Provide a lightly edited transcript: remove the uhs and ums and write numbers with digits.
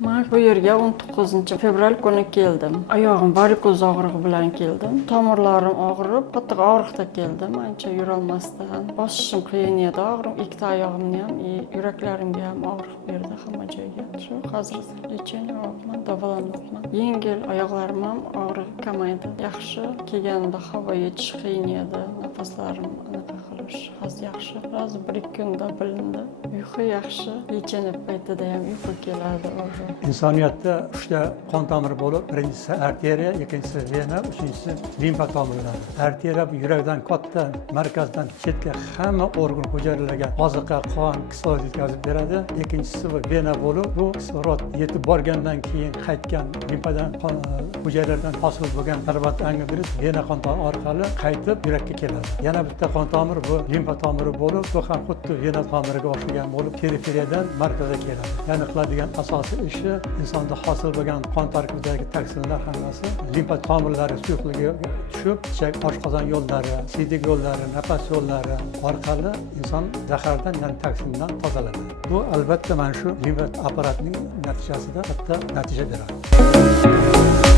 Men bu yerga 19 fevral kuni keldim. Oyog'im varikoz og'rig'i bilan keldim. Tomirlarim og'rib, qattiq og'riqda keldim. Ancha yura olmasdan. Bosishim qiyin edi og'riq. Ikkita oyog'imni ham, yuraklarimga ham og'riq berdi hamma joyga. Shu hozir lecheniya olyapman, davolanyapman. Yengil oyoqlarim ham og'riq kamaydi. Yaxshi. Kelganimda havo yetish qiyin edi. Nafaslarim anaqa qilish hozir yaxshi. Hozir 1-2 kunda bilindi. Uyqu yaxshi. Lecheniya paytida ham uyqu keladi. İnsaniyatda 3 qon tomiri bo'lib, birincisi arteriya, ikkinchisi vena, uchinchisi limfa tomirlari. Arteriya bu yurakdan katta, markazdan chetga hamma organ hujayralarga oziqa, qon, kislorod yetkazib beradi. Ikkinchisi bu vena bo'lib, bu kislorod yetib borgandan keyin qaytgan limfadan hujayralardan hosil bo'lgan darbat angidris vena qon tomiri orqali qaytib yurakka keladi. Yana bitta qon tomiri bu limfa tomiri bo'lib, bu ham xuddi vena tomiriga o'xshagan bo'lib, periferiyadan markazga keladi. Ya'ni qiladigan asosiy ishi insonda hosil bo'lgan qon tarkibidagi toksinlar hammasi limfa tomirlari suyuqligiga tushib, ichak oshqozon yo'llari, siydik yo'llari, nafas yo'llari orqali inson zahardan, ya'ni toksindan tozalanadi. Bu albatta mana shu limfa apparatining natijasida katta natija beradi.